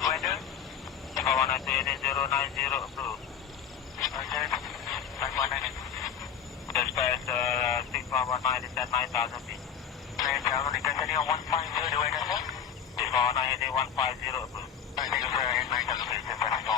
weather. 190 approved. Roger. 519. Just pass 6119 is at 9,000 feet. Right, continue 150 the weather, sir. 6119 150 approved. Thank you, sir. 9,000 feet.